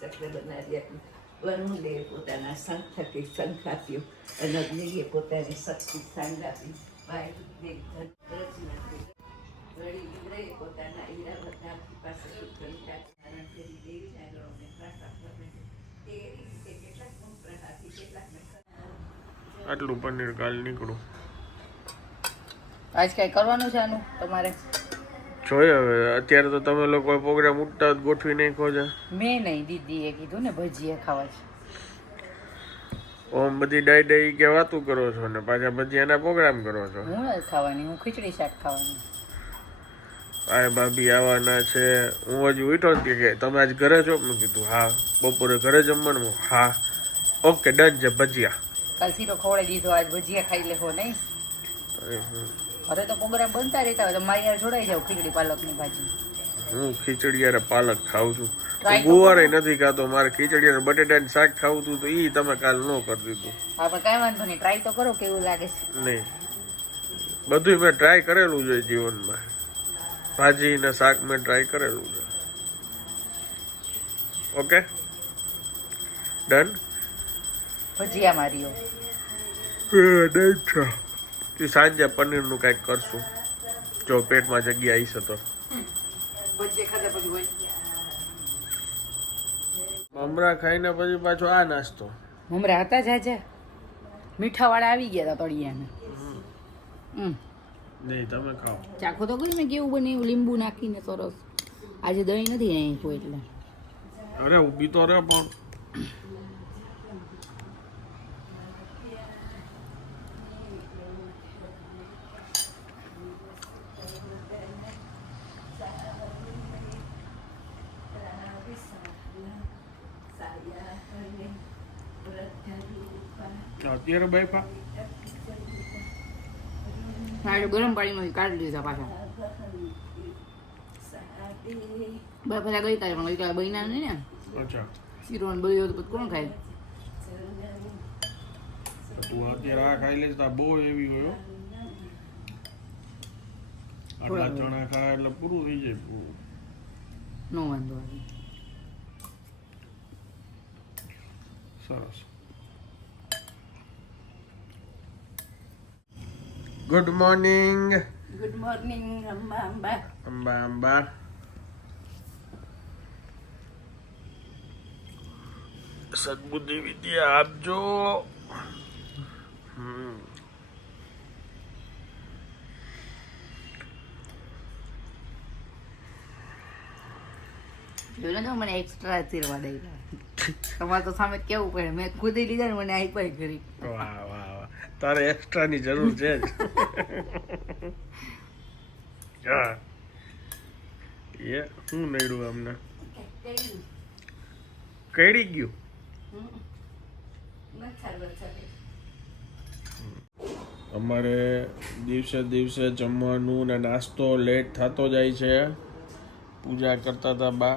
ચક્ર બનાવી આપ્યું. વરુણે પોતાના સંખ થકી શંખ આપ્યો અને અગ્નિએ પોતાની શક્તિ સાંગ આપી. વળી ઇન્દ્રએ પોતાના ઈરાવતના પાસે ધારણ કરી દેવીના ગણોને ત્રાસ આપવા માંડ્યો. તે રીતે કેટલાક પ્રહારથી કેટલાકને આટલું પનીર કાલ નીકળું. આજ કઈ કરવાનું છે આનું તમારે? જોઈએ હવે. અત્યારે તો તમે લોકો પ્રોગ્રામ ઉઠતા ગોઠવી નાખો છે. મેં નહીં, દીદીએ કીધું ને ભજીયા ખાવા છે. ઓમ બધી ડાઈ ડાઈ કે વાતું કરો છો ને પાછા ભજીયાના પ્રોગ્રામ કરો છો. હું નથી ખાવાની, હું ખીચડી શાક ખાવાની. આ ભાભી આવવાના છે. હું હજુ ઉઠો ને કે તમે આજ ઘરે છો? મેં કીધું હા. બપોરે ઘરે જમવાનું? હા. ઓકે ડન છે. ભજીયા કાલ શીરો ખવડાવી દીધો, આજ ભજીયા ખાઈ લેવો નહીં. હવે તો પ્રોગ્રામ બનતા રહેતા હોય તો મારી યાર જોડાઈ જાવ. ખીચડી પાલકની ભાજી. હું ખીચડી યાર પાલક ખાઉં છું. ગુવારે નથી ખાતો. મારે ખીચડી અને બટેટાનું શાક ખાવું હતું તો એ તમે કાલ ન કરી દીધું. હા પણ કાંઈ વાંધો નહીં, ટ્રાય તો કરો કેવું લાગે છે. નહીં, બધું મેં ટ્રાય કરેલું છે જીવનમાં. ભાજી ને શાક મેં ટ્રાય કરેલું છે. Okay done. ભજીયા માર્યો ડન છે. સાંજે પનીરનું કાંઈક કરશું જો પેટમાં જગ્યા આવીશે તો. મમરા ખાઈને પછી પાછો આ નાસ્તો. મમરા હતા જાજા, મીઠાવાળા આવી ગયા હતા તળિયાના. નહીં તમે ખાઓ. ચાખો તો કઈ મેં કેવું બન્યું, લીંબુ નાખીને સરસ. આજે દહીં નથી અહીં એટલે. અરે ઊભી તો રે પણ. અત્યારે બાઈપા ગરમ પાણીમાંથી કાઢી લીધા પાછા. બધા ગઈ કાલે પણ ગઈકાલે બન્યા નહીં ને. અચ્છા શીરો ને બધું તો કોણ ખાય? તું અત્યારે આ ખાઈ લઈશ તો બહુ એવી હોય. આટલા ચણા ખાય એટલે પૂરું થઈ જાય. પૂરું નો વાંધો આવે. સરસ. Good morning. Good morning Amba Amba. Amba Amba. સદબુદ્ધિ વિદ્યા આપજો. જોયું ને મને એક્સ્ટ્રા આશીર્વાદ આવ્યા. તમારે તો સામે કેવું પડે, મેં ખુદ લીધા ને મને આપ્યા ઘરી. વાહ વાહ વાહ. તારે એક્સ્ટ્રા ની જરૂર છે જ. હા એ શું નડ્યું અમને? કઈડી ગયું. અમારે દિવસે દિવસે જમવાનું ને નાસ્તો લેટ થતો જાય છે. પૂજા કરતા હતા બા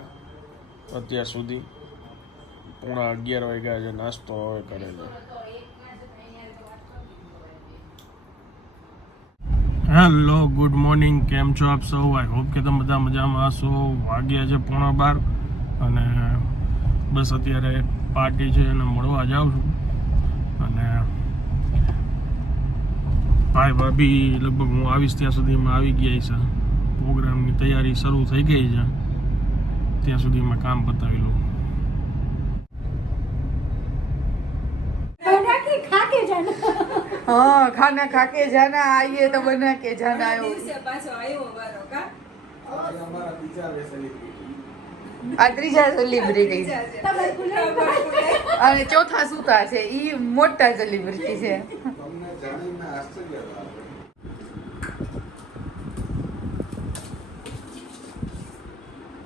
અત્યાર સુધી. 11:30 વાગ્યા છે. નાસ્તો હવે કરે છે. Hello good morning. કેમ છો આપ સૌ? આઈ હોપ કે તમે બધા મજામાં હશો. વાગ્યા છે 11:15 અને બસ અત્યારે પાર્ટી છે અને મળવા જાઉં છું. અને ભાઈ ભાભી લગભગ હું આવીશ ત્યાં સુધીમાં આવી ગયા છે. પ્રોગ્રામની તૈયારી શરૂ થઈ ગઈ છે. ત્યાં સુધીમાં કામ પતાવી લઉં. हाँ खाना खा के जाना, आइए तो बना के जाना. આ ત્રીજા સેલિબ્રિટી અને ચોથા સુતા છે. ઈ મોટા સેલિબ્રિટી છે.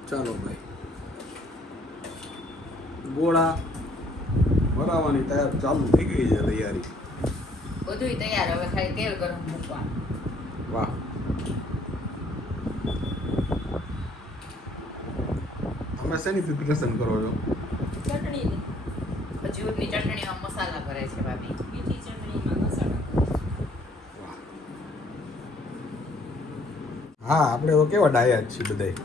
ચાલો ભાઈ, ગોળા ભરાવાની તૈયાર ચાલુ થઈ ગઈ છે. તૈયારી બધું તૈયાર, હવે ખાલી તેલ ગરમ મૂકવાનું. વાહ. તમે શેની પ્રિપરેશન કરો છો? ચટણીની. ખજૂરની ચટણીમાં મસાલા કરે છે ભાભી. મીઠી ચટણીમાં મસાલા. હા, આપણે કેવા ડાયા જ છીએ બધાય.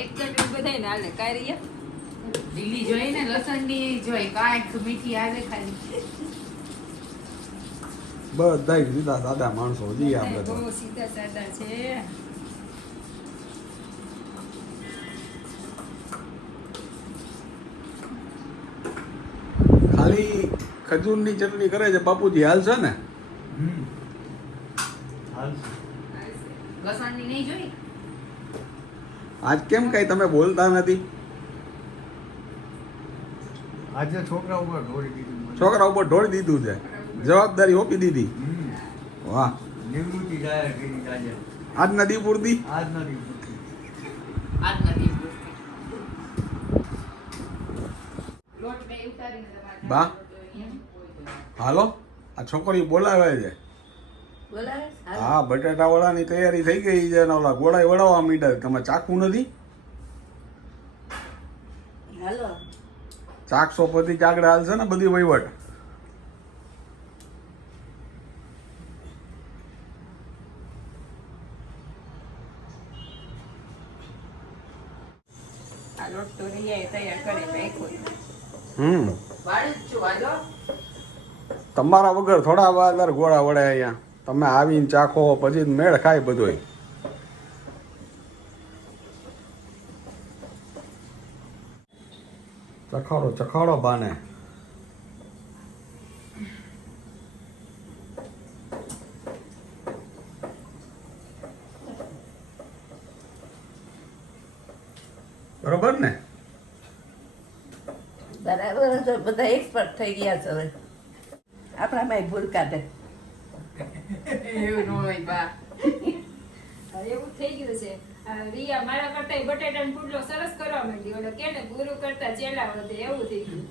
એક ચટણી બધાય ને હાલે કાઢીએ. લીલી જોઈ ને લસણ ની જોઈ કાંઈક મીઠી આવે ખાલી બધાય સીધા સાદા માણસો છીએ આપણે તો. બહુ સીધા સાદા છે. ખાલી ખજૂરની ચટણી કરે છે બાપુજી, હાલ છે ને? લસણ ની નહીં જોઈ આજ કેમ કઈ તમે બોલતા નથી? આજે છોકરા ઉપર ઢોળી દીધું મને. છોકરા ઉપર ઢોળી દીધું છે, જવાબદારી ઓપી દીધી. વાહ, નિવૃત્તિ જાહેર કરી આજે. આજના દી પૂરતી. આજ નથી પૂરતી. આજ નથી લોટ બે ઉતારીને તમારે બા હાલો, આ છોકરી બોલાવે છે. બોલાવે હા, બટાટા વડાની તૈયારી થઈ ગઈ છે ને ઓલા ગોળાઈ વડાવવા માંડ્યા. તમે ચાખવું નથી? હાલો ચાકસો પછી આગળ હાલશે ને બધી વહીવટ. આ લોટ તો રિયાએ તૈયાર કરી નાખ્યો. વાળું જ છું હાલો તમારા વગર થોડા વાર ગોળા વડે અહીંયા. તમે આવીને ચાખો પછી જ મેળ ખાય બધોય. ચખાડો ચખાડો બાને. બરોબર ને? બરાબર તો બધા એક્સપર્ટ થઈ ગયા છે હવે આપણામાં ભૂલ કાઢે એવું ન હોય બા હવે એવું થઈ ગયું છે. આ રિયા મારા કરતા બટેટાનો પુડલો સરસ કરવા માંડી. ઓલો કે ને ગુરુ કરતા ચેલા વધે એવું થઈ ગયું.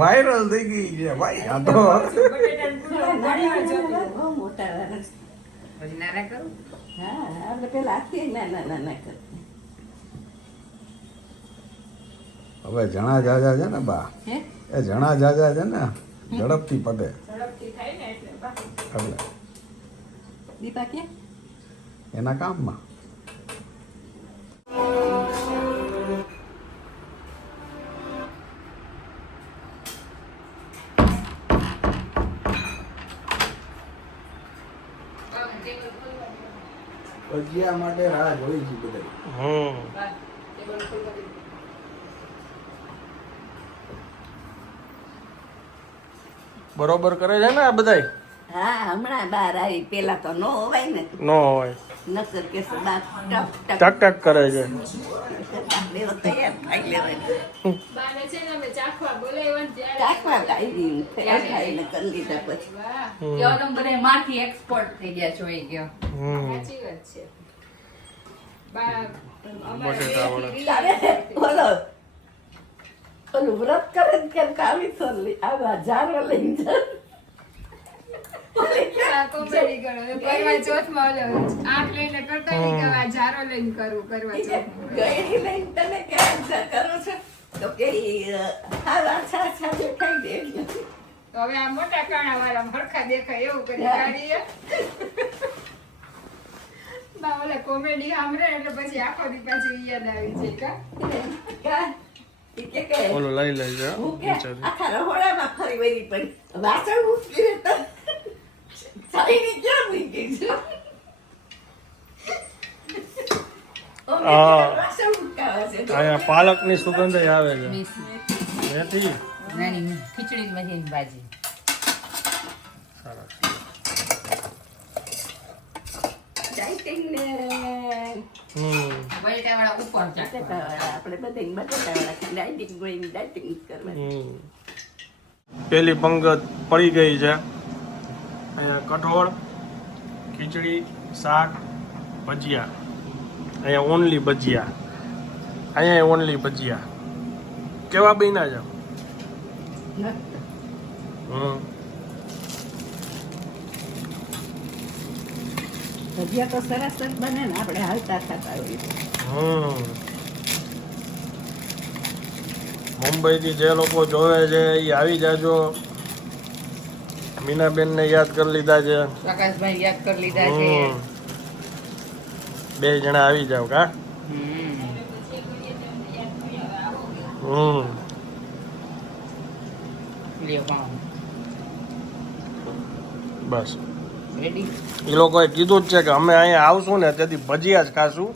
વાયરલ થઈ ગઈ છે ભાઈ આ તો. બટેટાનો પુડલો ઘણી વાર જોતી રહું. બહુ મોટા વાળા પછી નાના કરું હા આપણે પેલા આખી નાના નાના કરતા હવે જણા જાજા છે ને બા, હે એ જણા જાજા છે ને ઝડપથી પતે. ઝડપથી થાય ને એટલે બાકી. એટલે દીપા કે એના કામમાં. ભજીયા માટે રાહ જોઈ છે બધા. બરોબર કરે છે ને આ બધાય? હા હમણાં બહાર આવી પેલા તો નો હોવાય ને નો હોય, નકર કે બા ટક ટક ટક ટક કરે છે. લેવો તૈયાર ખાઈ લેવાય બાને છે ને અમે ચાખવા બોલાવ્યા ને ત્યારે ચાખવા ખાઈ તૈયાર ખાઈને કરી લીધા પછી વાહ, કેવો તમે બધા મારથી એક્સપર્ટ થઈ ગયા છો એ કયો સાચી વાત છે. બા અમારે બટેટા વડા. તારે બોલો ઓલું વ્રત કરે ને કેમ કાવી સોલી આવા જારો લઈને જાય આ કોમેડી કરો. કરવા ચોથમાં ઓલો આંખ લઈને કરતા નહીં કે આ જારો લઈને કરવું કરવા ચોથમાં. ગયડી લઈને તને કેમ કરો છો તો કે હાવા છા છા દેખાઈ દે એટલે તો હવે આ મોટા કાણા વાળા હરખા દેખાય એવું કરી કાઢીએ. બા ઓલા કોમેડી સાંભળે એટલે પછી આખો દી પાછી યાદ આવી જાય કા. ઓલો લઈ લે છે હું કે બિચારી. આખા રહોડામાં ફરી વળી પડી વાસણ ઉચકી તો સાઈની ક્યાં મૂકી છે વાસણ ઉચકાવે છે અહીંયા પાલકની સુગંધ આવે છે. મેથી નાની ખીચડી માંથી ભાજી સરસ. ડાયટિંગ ને બટેટા વાળા ઉપર ચાખવા. બટાટાવાળા આપણે બધે બટાટાવાળા ડાયટિંગ કોઈ ડાયટિંગ કરવાની પેલી પંગત પડી ગઈ છે. અહીંયા કઠોળ, ખીચડી, શાક, ભજીયા. અહીંયા ઓનલી ભજીયા. અહીંયા ઓનલી ભજીયા. કેવા બન્યા છે? ભજીયા તો સરસ જ બને ને આપણે હાલતા થતા હોઈએ મુંબઈથી જે લોકો જોવે છે એ આવી જાજો. મીનાબેનને યાદ કરી લીધા છે. પ્રકાશભાઈ યાદ કરી લીધા છે. બે જણા આવી જાવ કા. લ્યો પાઉં બસ રેડી. એ લોકોએ કીધું જ છે કે અમે અહીંયા આવશું ને તેથી ભજીયા જ ખાશું.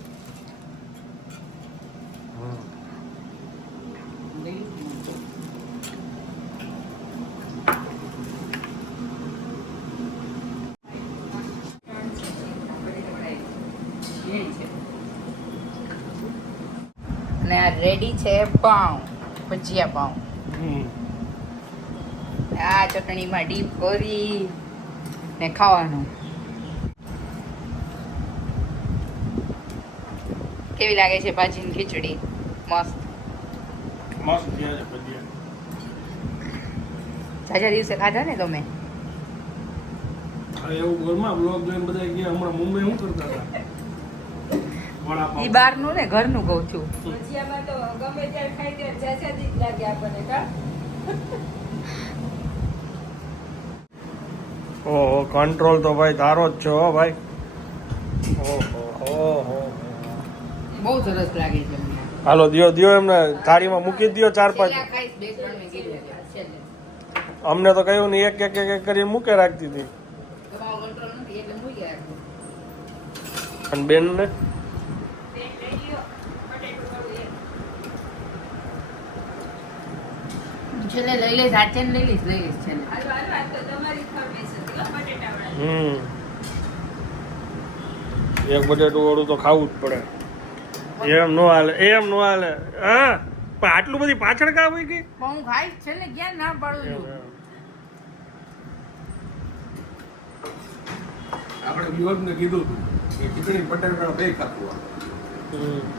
અને આ રેડી છે પાઉં, ભજીયા પાઉં. આ ચટણીમાં ડીપ કરી ને ખાવાનું. કેવી લાગે છે ભાજીની ખીચડી? મસ્ત. મસ્ત થયા છે ભજીયા. જાજા દિવસે ખાધા ને તમે? એવું ઘરમાં બ્લોગ જોઈને બધા ગયા હમણાં મુંબઈ શું કરતા હતા વડાપાવ. ઈ બહારનું ને ઘરનું કહું છું. ભજીયામાં તો ગમે ત્યારે ખાઈ ત્યારે જાજાજી જ લાગે આપણને કા. ઓહો કંટ્રોલ તો ભાઈ તારો જ છે હો ભાઈ. ઓહો બહુ સરસ લાગે છે મને. હાલો દિયો દિયો એમને થાળીમાં મૂકી દ્યો 4-5. છેલ્લા ખાઈશ, બે ત્રણ મેં કીધું છે. છેલ્લે. અમને તો કહ્યું ને એક કરીને મૂકે રાખતી હતી. તમારો કંટ્રોલ નથી એટલે મૂકી રાખું. અને બેન ને પેન લઈ લ્યો, બટેટું વાળું એક. છેલ્લે લઈ લઈશ, હાચે લઈ લઈશ છેલ્લે. હાલો હાલો આ તો તમારી ફરમાઈશ હતી હો, બટેટાવાળા. એક બટેટું વાળું તો ખાવું જ પડે. એમ નો હાલે હા પણ આટલું બધી પાછળ કા હોય ગઈ. પણ હું ખાઈશ છેલ્લે ક્યાં ના પાડું છું. આપણે વિવેકને કીધું હતું કે ખીચડી બટાકા બે ખાતું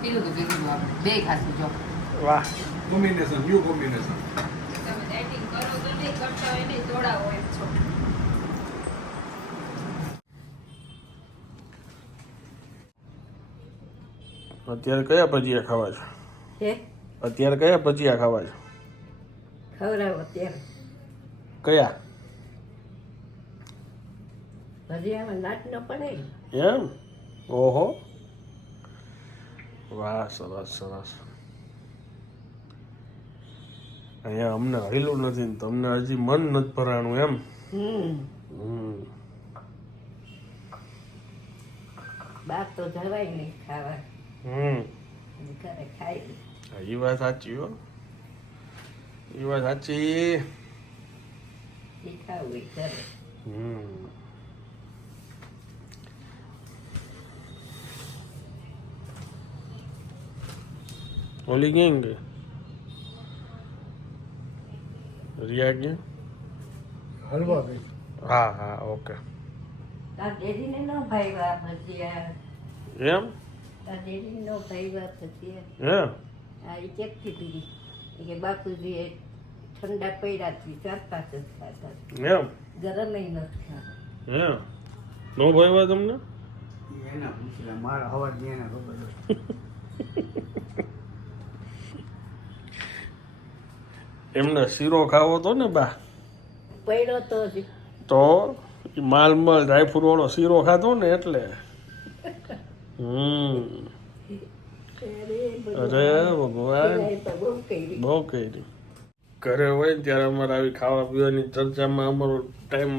કીધું આપણે બે ખાશું જો. વાહ કોમ્બિનેશન ન્યુ કોમ્બિનેશન. તમે ડાયટિંગ કરો તો નહીં, કરતા હોય નહીં, દોડાવો એમ છો. અત્યારે કયા ભજીયા ખાવા છે? હે અત્યારે કયા ભજીયા ખાવા છે? ખવડાવો ત્યારે કયા? ભજીયામાં નાટ ન પડે. એમ? ઓહો વાહ સરસ સરસ. અહીંયા અમને હરેલું નથી ને તમને હજી મન નથી ભરાણું એમ? બહાર તો જવાય નહીં ખાવા, ઘરે ખાઈ. એ વાત સાચી હો, એ વાત સાચી. એ ખાવું હોય ઘરે. ઓલી કેમ ગઈ? રિયા ગયા? હલવા ગઈ. હા હા ઓકે. તાર ડેડીને ન ભાવ્યા ભજીયા, એમ? તાર ડેડીને ન ભાવ્યા ભજીયા. હે હા એ ચેકથી પીધી કે બાપુજીએ ઠંડા પડ્યા થી 4-5 જ ખાતા, એમ? ગરમ નથી ખાતા. હે નો ભાઈ તમને? એના પૂછેલા મારા હવા દે એના ખબર છે. એમને શીરો ખાવો તો ને બા? પડ્યો તો જ તો માલ ડ્રાયફ્રૂટ વાળો શીરો ખાધો ને એટલે. અરે ભગવાન બહુ કરી. બહુ કરી. ઘરે હોય ને ત્યારે અમારે આવી ખાવા પીવાની ચર્ચામાં અમારો ટાઈમ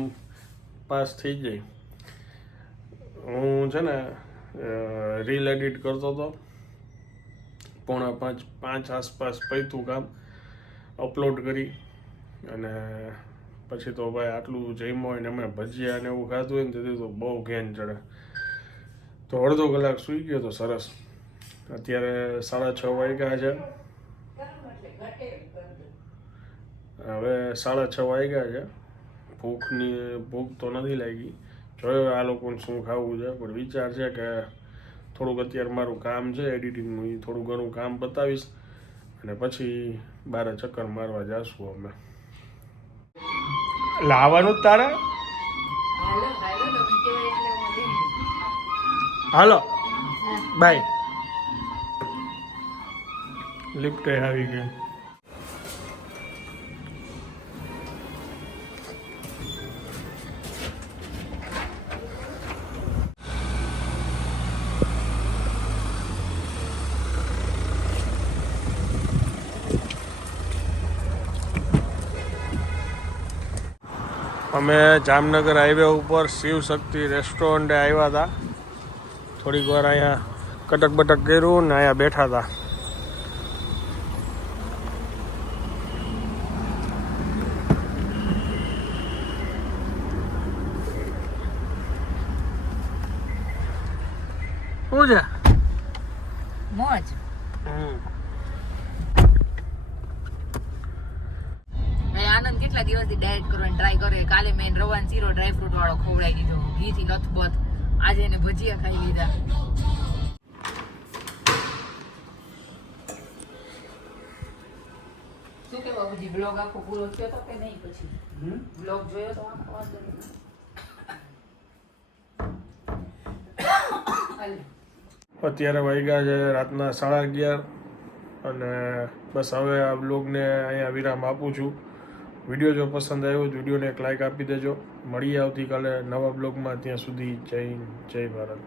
પાસ થઈ જાય. હું છે ને રીલ એડિટ કરતો હતો, 4:45 આસપાસ પૈતું કામ અપલોડ કરી અને પછી તો ભાઈ આટલું જમ્યો હોય ને અમે ભજીયા ને એવું ખાધું હોય ને તેથી તો બહુ ઘેન ચડે. તો અડધો કલાક સૂઈ ગયો તો સરસ. અત્યારે 6:30 વાગ્યા છે. હવે 6:30 વાગ્યા છે. ભૂખ તો નથી લાગી. જોયો આ લોકોને શું ખાવું છે, પણ વિચાર છે કે થોડુંક અત્યારે મારું કામ છે એડિટિંગનું, એ થોડું ઘણું કામ બતાવીશ અને પછી બારે ચક્કર મારવા જાશું અમે. લાવવાનું જ તારે? હાલો હાલો તમે કેવા એટલે હું દે. હાલો બાય. લિફ્ટ આવી ગઈ. અમે જામનગર હાઈવે ઉપર શિવ શક્તિ રેસ્ટોરન્ટે આવ્યા હતા. થોડીક વાર અહીંયા કટક બટક કર્યું ને અહીંયા બેઠા હતા. શું છે? મોજ. આનંદ કેટલા દિવસથી ડાયટ કરવાની ટ્રાય કરે. કાલે મેં રવાનો શીરો ડ્રાયફ્રૂટ વાળો ખવડાવી દીધો, ઘી થી લથબથ. આજે એને ભજીયા ખાઈ લીધા. શું કે બાબુજી, બ્લોગ આખો પૂરો થયો તો કે નહીં? પછી બ્લોગ જોયો તો આખો વાંધો નહીં. અત્યારે વાગ્યા છે રાતના 11:30 અને બસ હવે આ બ્લોગને અહીંયા વિરામ આપું છું. વિડીયો જો પસંદ આવ્યો તો વિડીયોને એક લાઈક આપી દેજો. મળીએ આવતીકાલે નવા બ્લોગમાં. ત્યાં સુધી જય ભારત.